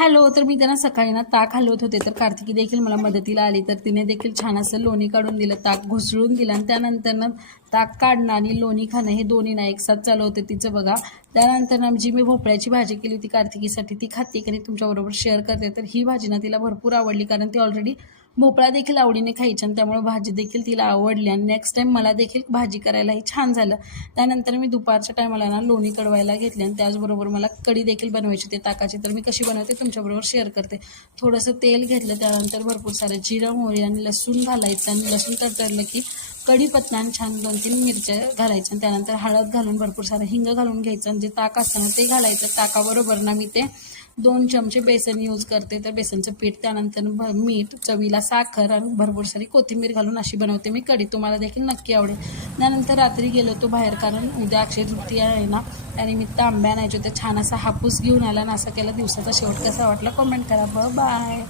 Hello तर मी त्यांना सकाळी ना ताक हलवत होते तर कार्तिकी देखील मला मदतीला आली तर तिने देखील छान असं लोणी काढून दिलं ताक घुसळून दिलं आणि त्यानंतर ना ताक काढणं आणि लोणी खाणं हे दोन्ही ना एकसाथ चालू होते तिचं बघा. त्यानंतर ना जी मी भोपळ्याची भाजी केली होती कार्तिकीसाठी ती खाते की नाही तुमच्याबरोबर शेअर करते तर ही भाजी ना तिला भरपूर आवडली कारण ती ऑलरेडी भोपळा देखील आवडीने खायची आणि त्यामुळे भाजी देखील तिला आवडली. आणि नेक्स्ट टाईम मला देखील भाजी करायलाही छान झालं. त्यानंतर मी दुपारच्या टायमाला ना लोणी कडवायला घेतली आणि त्याचबरोबर मला कढी देखील बनवायची ते ताकाची तर मी कशी बनवते तुमच्याबरोबर शेअर करते. थोडंसं तेल घेतलं त्यानंतर भरपूर सारं जिरं मोहरी आणि लसूण घालायचं. आणि लसूण तडतडलं की कढीपत्ता आणि छान दोन तीन मिरच्या घालायच्या. आणि त्यानंतर हळद घालून भरपूर सारं हिंग घालून घ्यायचं. आणि जे ताक असतं ना ते घालायचं. ताकाबरोबर ना मी ते दोन चमचे बेसन यूज करते. तर बेसनचं पीठ त्यानंतर मीठ चवीला साखर आणि भरपूर सारी कोथिंबीर घालून अशी बनवते मी. कढी तुम्हाला देखील नक्की आवडेल. त्यानंतर रात्री गेलो तो बाहेर कारण उद्या अक्षय तृतीया आहे ना त्यानिमित्त आंब्या आणायचे होते छान असा हापूस घेऊन आला आणि असा केला दिवसाचा शेवट. कसा वाटला? कमेंट करा. ब बाय